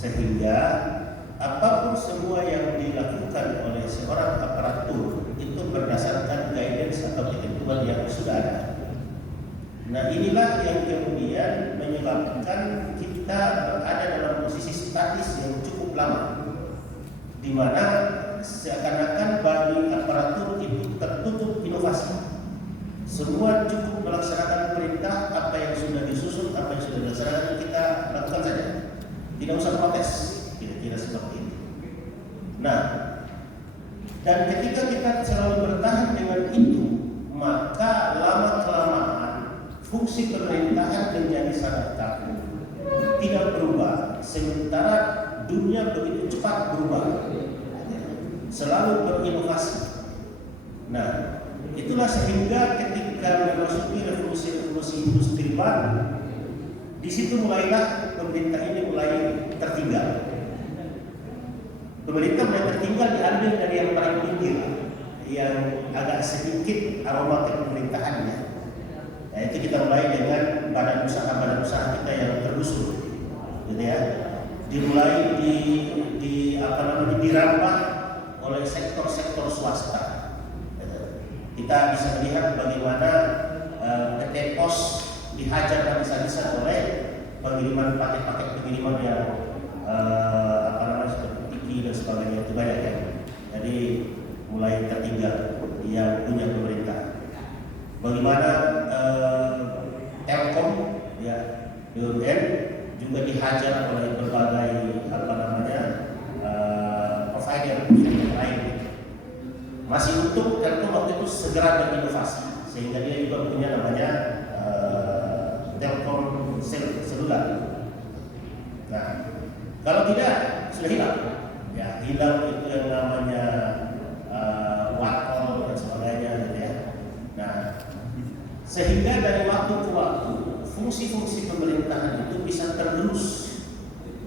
Sehingga apapun semua yang dilakukan oleh seorang aparatur itu berdasarkan guidance atau ketentuan yang sudah ada. Nah, inilah yang kemudian menyebabkan kita berada dalam posisi statis yang cukup lama, di mana seakan-akan bagi aparatur itu tertutup inovasi. Semua cukup melaksanakan perintah, apa yang sudah disusun, apa yang sudah dilaksanakan kita lakukan saja. Tidak usah protes, kira-kira seperti itu. Nah, dan ketika kita selalu bertahan dengan itu, maka lama-kelamaan fungsi pemerintahan menjadi sangat kaku, tidak berubah. Sementara dunia begitu cepat berubah, selalu berinovasi. Nah, itulah sehingga ketika memasuki revolusi industri baru, di situ mulailah pemerintah ini mulai tertinggal. Pemerintah mulai tertinggal diambil dari yang paling pinggir, yang agak sedikit aroma kepemerintahannya. Nah, itu kita mulai dengan badan usaha kita yang tergusur, gitu ya. Dimulai dirambah oleh sektor-sektor swasta. Kita bisa melihat bagaimana PT Pos dihajar habis-habisan oleh paket-paket pengiriman yang seperti Tiki dan sebagainya, itu banyak ya. Jadi mulai tertinggal yang punya pemerintah. Bagaimana Telkom ya, BUMN juga dihajar oleh berbagai provider lain. Masih untuk Telkom waktu itu segera berinovasi, sehingga dia juga punya namanya Telkom seluler. Nah, kalau tidak sudah hilang. Ya, hilang itu yang namanya Wattpad dan sebagainya, gitu ya. Nah, sehingga dari waktu ke waktu fungsi-fungsi pemerintahan itu bisa tergerus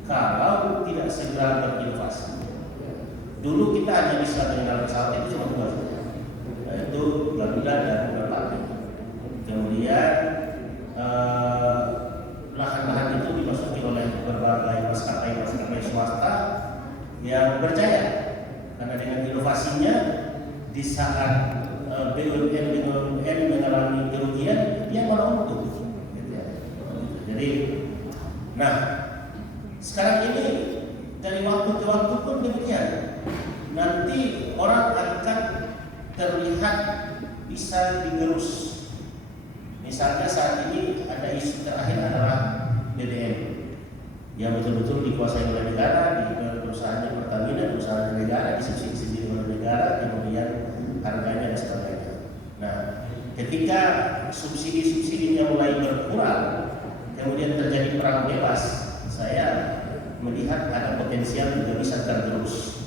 kalau tidak segera berinovasi. Dulu kita hanya bisa mengenal pesawat itu cuma dua, yaitu Garuda dan Merpati. Kemudian lahan-lahan itu dimasuki oleh berbagai maskapai swasta yang percaya, karena dengan inovasinya di saat BUMN mengalami kerugian, dia malah untung. Jadi, nah sekarang ini dari waktu ke waktu pun demikian. Nanti orang akan terlihat bisa digerus. Misalnya saat ini ada isu terakhir adalah BBM yang betul-betul dikuasai oleh negara, di perusahaannya Pertamina, perusahaan negara, disubsidi sendiri oleh negara, kemudian harganya dan sebagainya. Nah, ketika subsidi-subsidinya mulai berkurang, kemudian terjadi perang bebas, saya melihat ada potensial juga bisa tergerus.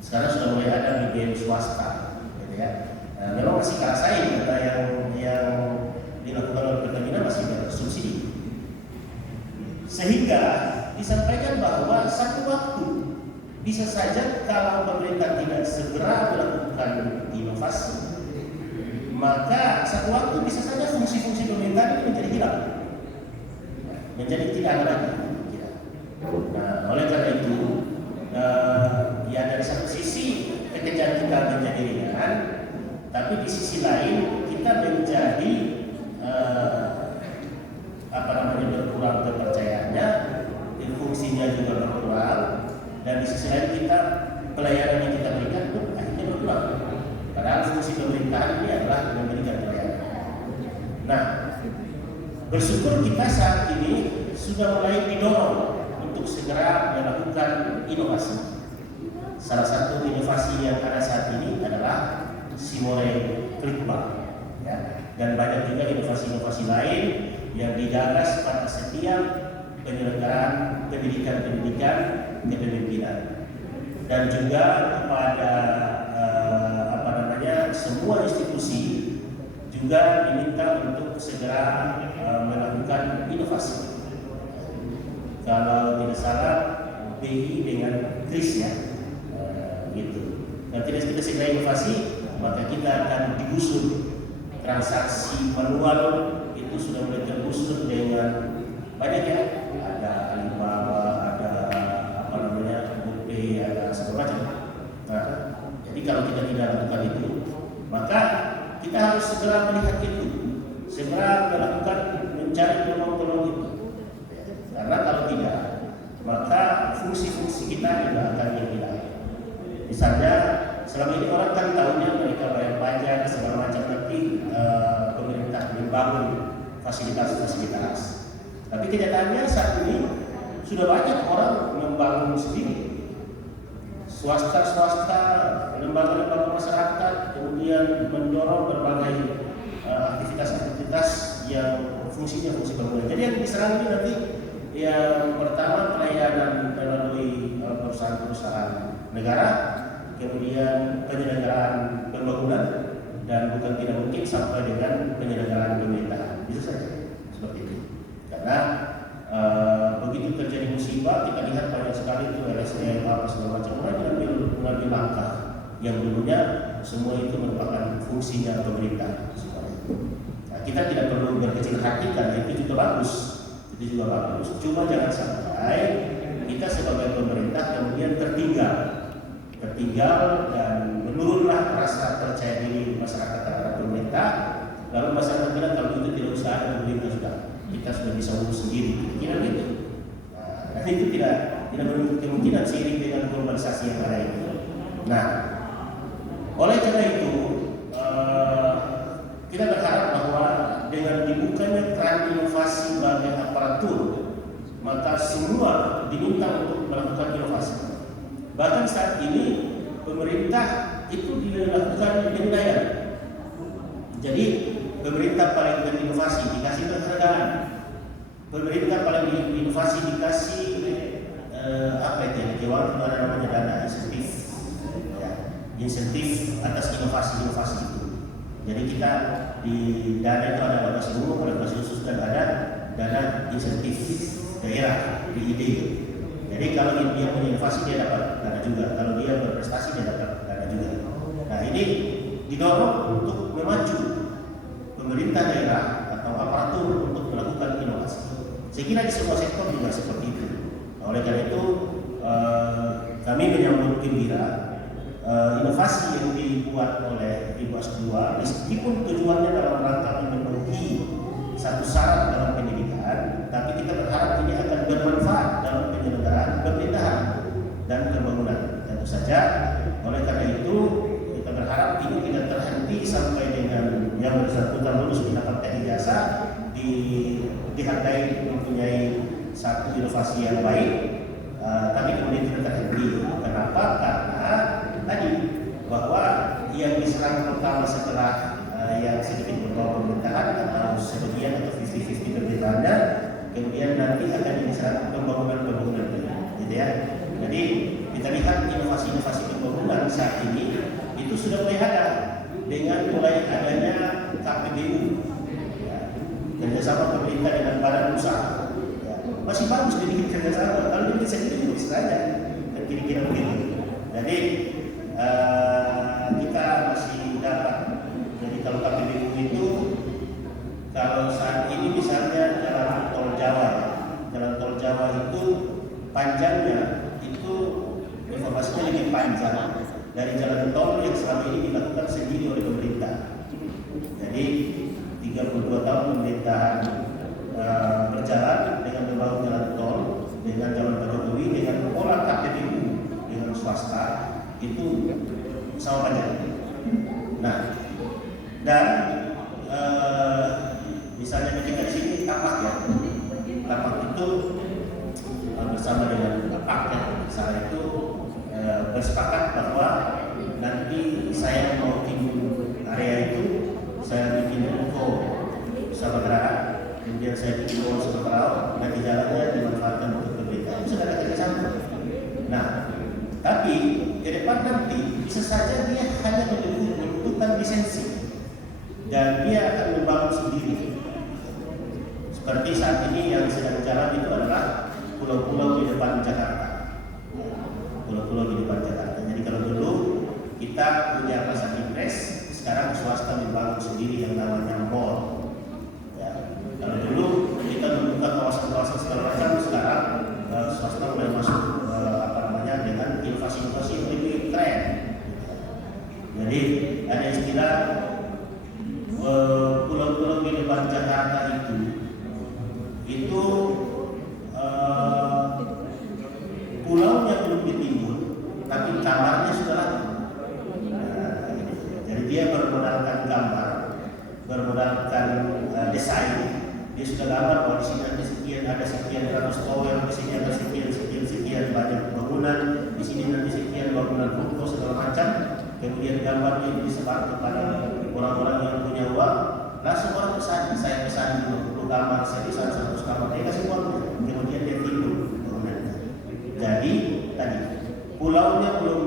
Sekarang sudah mulai ada BBM swasta, gitu ya. Nah, memang masih kalah saing karena yang dilakukan oleh Pertamina masih bersubsidi. Sehingga disampaikan bahwa satu waktu bisa saja kalau pemerintah tidak segera melakukan inovasi, maka satu waktu bisa saja fungsi-fungsi pemerintah ini menjadi hilang, menjadi tidak ada lagi. Nah, oleh karena itu, ya dari satu sisi pekerjaan kita menjadi ringan, tapi di sisi lain kita menjadi berkurang kepercayaannya, fungsinya juga berkurang, dan di sisi lain kita pelayanan yang kita berikan pun akhirnya berkurang. Padahal fungsi pemerintahan ini adalah memberikan pelayanan. Nah, bersyukur kita saat ini sudah mulai didorong untuk segera melakukan inovasi. Salah satu inovasi yang ada saat ini adalah Simore Clickbank, ya. Dan banyak juga inovasi-inovasi lain yang digagas pada setiap penyelenggaraan pendidikan kepemimpinan, dan juga kepada semua institusi juga diminta untuk segera melakukan inovasi. Kalau tidak salah BI dengan KRIS ya, gitu. Dan tidak kita segera inovasi, maka kita akan digusur. Transaksi manual itu sudah mulai tergusur dengan banyak ya. Ada Alibaba, ada Jadi kalau kita tidak lakukan itu, maka kita harus segera melihat itu, segera melakukan mencari peluang-peluang itu. Karena kalau tidak, maka fungsi-fungsi kita juga akan hilang. Misalnya selama ini orang kan tahunya mereka bayar pajak segala macam, nanti pemerintah membangun fasilitas-fasilitas. Tapi kenyataannya saat ini sudah banyak orang membangun sendiri, swasta, lembaga-lembaga masyarakat, kemudian mendorong berbagai aktivitas-aktivitas yang fungsinya fungsi bangunan. Jadi yang diserang itu nanti yang pertama pelayanan melalui perusahaan-perusahaan negara, kemudian penyelenggaraan pembangunan, dan bukan tidak mungkin sampai dengan penyelenggaraan pemerintahan. Bisa saja seperti itu. Karena begitu terjadi musibah, kita lihat banyak sekali itu LSM apa segala macam, orang mengambil langkah yang dulunya semua itu merupakan fungsinya pemerintah. Nah, kita tidak perlu berkecil hati karena itu juga bagus. Cuma jangan sampai kita sebagai pemerintah kemudian tertinggal dan menurunlah rasa percaya diri masyarakat terhadap pemerintah. Lalu masyarakat bilang kalau itu tidak usah ada pemerintah, kita sudah bisa urus sendiri. Kira gitu. Nah, itu tidak menutup kemungkinan seiring dengan globalisasi yang ada ini. Nah, oleh karena itu kita berharap bahwa dengan dibukanya keran inovasi bagi aparatur, maka semua diminta untuk melakukan inovasi. Bahkan saat ini pemerintah itu dilakukan penilaian. Jadi pemerintah paling berinovasi dikasih penghargaan. Pemerintah paling berinovasi dikasih namanya dana insentif. Ya, insentif atas inovasi itu. Jadi kita di dana itu ada alokasi umum, alokasi khusus, dan ada dana insentif daerah (DID). Jadi kalau dia punya inovasi dia dapat dana juga, kalau dia berprestasi dia dapat dana juga. Nah, ini didorong untuk memacu pemerintah daerah atau aparatur untuk melakukan inovasi. Saya kira di semua sektor juga seperti itu. Nah, oleh karena itu kami menyambut gembira inovasi yang dibuat oleh Ibu Asdua, meskipun tujuannya dalam rangka memenuhi satu syarat dalam pendidikan, tapi kita berharap ini akan bermanfaat dalam penyelenggaraan pemerintahan dan pembangunan. Tentu saja, oleh karena itu kita berharap ini tidak terhenti sampai dengan yang bersangkutan lulus mendapatkan ijazah, dihargai mempunyai satu inovasi yang baik, tapi kemudian tidak terhenti. Kenapa? Karena tadi bahwa yang diserang pertama setelah yang sedikit berbau pemerintahan atau sebagian atau 50-50 pemerintahannya, kemudian nanti akan diserang pembangunan gitu ya. Jadi kita lihat inovasi-inovasi pembangunan saat ini itu sudah mulai ada dengan mulai adanya KPBU, ya, kerjasama pemerintah dengan badan usaha. Ya, masih bagus jadi kerjasama. Kalau ini sendiri bisa saja dan kira-kira begitu. Jadi kita masih dapat. Jadi kalau KPBU itu, kalau saat ini misalnya jalan tol Jawa itu panjangnya itu informasinya lebih panjang dari jalan tol yang selama ini dilakukan sendiri oleh pemerintah. Jadi 32 tahun pemerintahan berjalan dengan membangun jalan tol dengan jalan Pak Jokowi dengan mengolah KPBU dengan swasta itu sama panjang. Nah, dan misalnya ketika di sini tapak itu bersama dengan tapak saya itu bersepakat bahwa nanti saya mau timbul area itu saya bikin info Sabagrara, kemudian saya bikin info Sabagrara, nanti jalannya dimanfaatkan untuk berbeda. Itu sudah ada kerjasama. Nah, tapi ke depan nanti bisa saja dia hanya membutuhkan lisensi dan dia akan membangun sendiri. Seperti saat ini yang sedang jalan itu adalah pulau-pulau di depan Jakarta. Pulau-pulau di depan Jakarta. Jadi kalau dulu kita punya pasar impres, sekarang swasta membangun sendiri yang namanya mall. Ya. Kalau dulu kita membuka kawasan-kawasan segala macam, sekarang swasta mulai masuk dengan inovasi-inovasi yang lebih keren. itu pulaunya belum ditimbun, tapi kamarnya sudah laku. Jadi dia bermodalkan gambar, bermodalkan desain. Dia sudah gambar bahwa di sini ada sekian ratus tower, di sini ada sekian banyak bangunan, di sini nanti sekian bangunan ruko segala macam. Kemudian gambarnya disebar kepada orang-orang yang punya uang. Langsung orang pesan, saya pesan 20 kamar, saya pesan 100 kamar, dia kasih uang. Kemudian dia timbun bangunannya. Jadi tadi pulaunya belum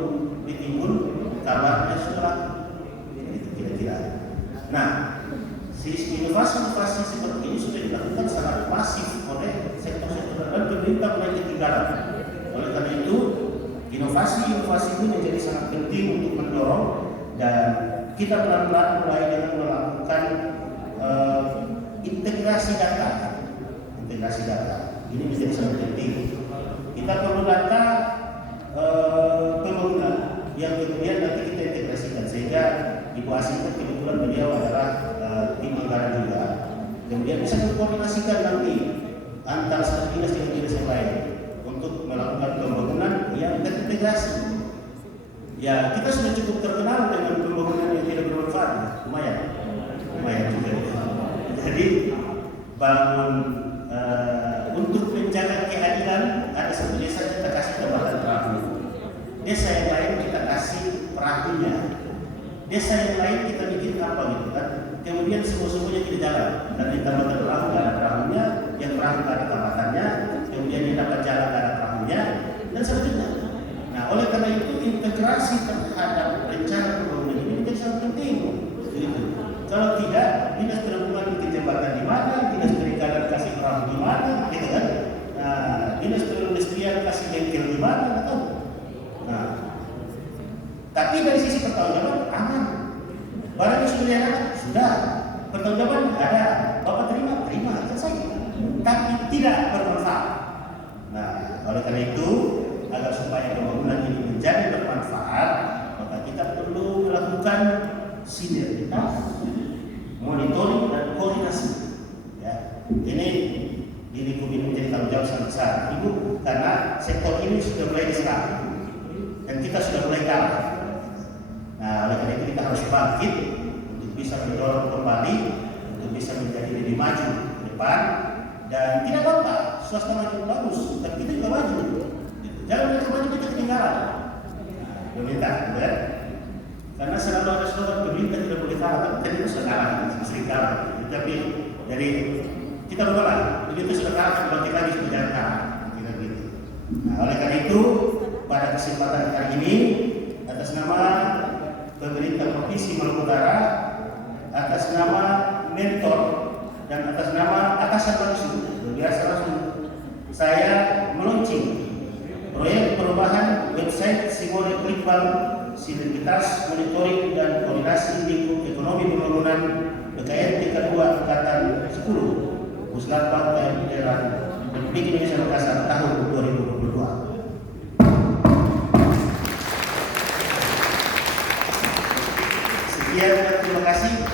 ditimbun, kamarnya sudah itu kira-kira. Nah, inovasi-inovasi seperti ini sudah dilakukan sangat masif oleh sektor-sektor dan pemerintah mulai ketinggalan. Oleh karena itu, inovasi-inovasi ini menjadi sangat penting untuk mendorong, dan kita pelan-pelan mulai dengan melakukan integrasi data. Integrasi data ini menjadi sangat penting. Kita perlu data pembangunan yang kemudian nanti kita integrasikan, sehingga Ibu Asita kebetulan beliau adalah tim anggaran juga, kemudian bisa mengkoordinasikan nanti antara satu dinas dengan dinas yang lain untuk melakukan pembangunan yang terintegrasi. Ya, kita sudah cukup terkenal dengan pembangunan yang tidak bermanfaat, lumayan juga. Jadi bangun untuk menjaga keadilan, ada satu desa kita kasih tambahan perahu, desa yang lain kita kasih perahunya, desa yang lain kita bikin apa gitu kan. Kemudian semuanya tidak jalan, dan di tambatan perahu tidak ada perahunya, yang perahu tidak ada tambatannya, kemudian di dapat jalan tidak ada perahunya, dan seterusnya. Nah, oleh karena itu integrasi terhadap rencana pembangunan ini menjadi sangat penting. Gitu. Kalau tidak, dinas perhubungan bikin jembatan di mana, dinas perikanan kasih perahu di mana, gitu kan? Nah, dinas perindustrian kasih bengkel di mana, gitu. Nah, tapi dari sisi pertanggungjawaban aman. Barangnya sudah diadakan, sudah. Pertanggungjawaban ada, Bapak terima, selesai. Tapi tidak bermanfaat. Nah, oleh karena itu, agar supaya pembangunan ini menjadi bermanfaat, maka kita perlu melakukan sinergitas, monitoring dan koordinasi. Ya, ini di lingkup ini menjadi tanggung jawab sangat besar, Ibu, karena sektor ini sudah mulai diserang dan kita sudah mulai kalah. Nah, oleh karena itu kita harus bangkit untuk bisa mendorong kembali, untuk bisa menjadi lebih maju ke depan. Dan tidak apa-apa, swasta maju bagus, tapi kita juga maju. Jangan mereka maju kita ketinggalan. Pemerintah, ya. Karena selalu ada slogan pemerintah tidak boleh kalah, tapi kita sudah kalah, sering kalah. Tapi dari kita berdoa, begitu sudah kalah, kita bangkit lagi sudah jangan kalah. Kira gitu. Nah, oleh karena itu, pada kesempatan kali ini, atas nama pemerintah Provinsi Maluku Utara, atas nama mentor dan atas nama atasan langsung, biasa langsung, saya meluncing proyek perubahan website Simone Klikbang, sinergitas monitoring dan koordinasi lingkup ekonomi pembangunan BKN tingkat 2 angkatan 10 Puslatbang TNI Daerah Republik Indonesia Makassar tahun 2022.